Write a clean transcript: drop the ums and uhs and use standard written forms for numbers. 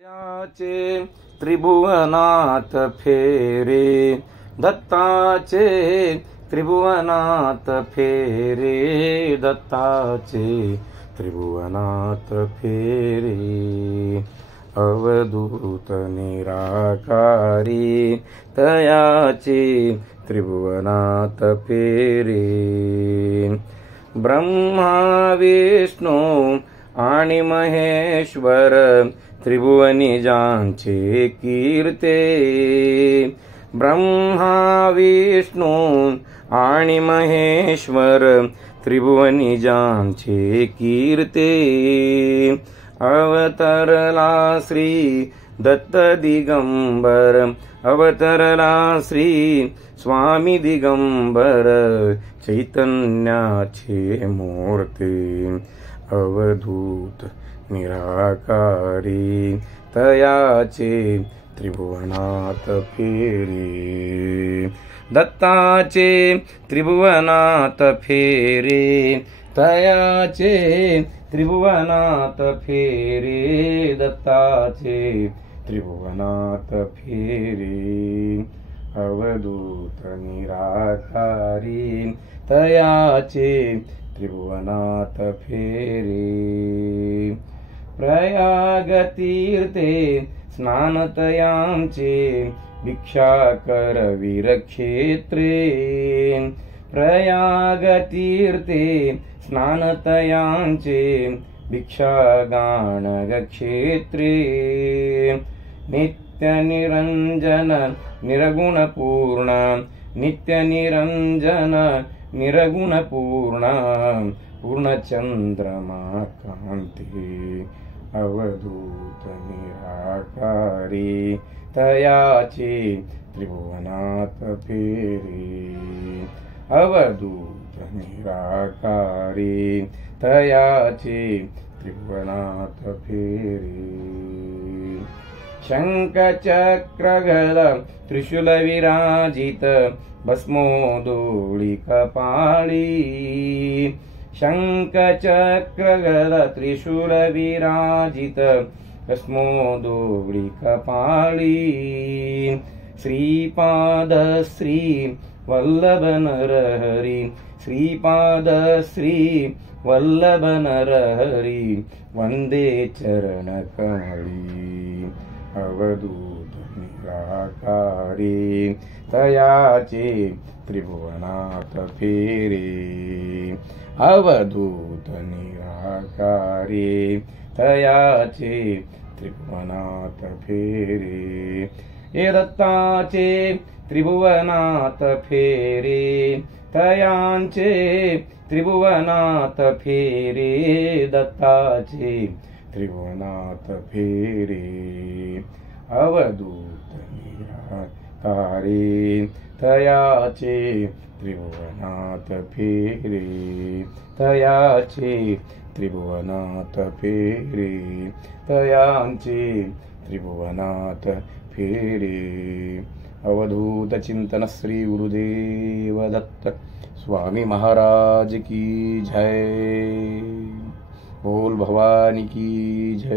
दत्ताचे त्रिभुवनात फेरे, दत्ताचे त्रिभुवनात फेरे, दत्ताचे त्रिभुवनात फेरे। अवधूत निराकारी तयाचे त्रिभुवनात फेरे। ब्रह्मा विष्णू आणि महेश्वर त्रिभुवनी ज्यांचे कीर्ते। ब्रह्मा विष्णू आणि महेश्वर त्रिभुवनी ज्यांचे कीर्ते। अवतरला श्री दत्त दिगंबर, अवतरला श्री स्वामी दिगंबर, चैतन्याचे मूर्ती। अवधूत निराकारी तयाचे त्रिभुवनात फेरे। दत्ताचे त्रिभुवनात फेरे, तयाचे त्रिभुवनात फेरे। दत्ताचे त्रिभुवनात फेरे। अवधूत निराकारी तयाचे त्रिभुवनात फेरे। प्रयाग तीर्थे स्नानतयांचे, भिक्षा करवीर क्षेत्रे। प्रयाग तीर्थे स्नानतयांचे, भिक्षा गाणग क्षेत्रे। नित्य निरंजन निर्गुण पूर्ण, नित्य निरंजन निर्गुण पूर्ण, पूर्णचंद्रमा कांती। अवधूत निराकारी तयाचे त्रिभुवनात फेरे। अवधूत निराकारी तयाचे त्रिभुवनात फेरे। शंख चक्र गदा त्रिशूल विराजित, भस्मोदोळी कपाळी। शंख चक्र गदा त्रिशूल विराजित, भस्मोदोळी कपाळी। श्रीपाद श्री वल्लभ नरहरी, श्रीपाद श्री वल्लभ नरहरी, वंदे चरण कमळी। अवधूत निराकारी तयाचे त्रिभुवनात फेरे। अवधूत निराकारी तयाचे त्रिभुवनात फेरे। हे दत्ताचे त्रिभुवनात फेरे, तयांचे त्रिभुवनात फेरे। दत्ताचे त्रिभुवनात फेरे। अवधूत निराकारी तयाचे त्रिभुवनात फेरे। तयाचे त्रिभुवनात फेरे। तयांचे त्रिभुवनात फेरे। अवधूत चिंतन श्री गुरुदेव दत्त स्वामी महाराज की जय। बोल भवानी की जय।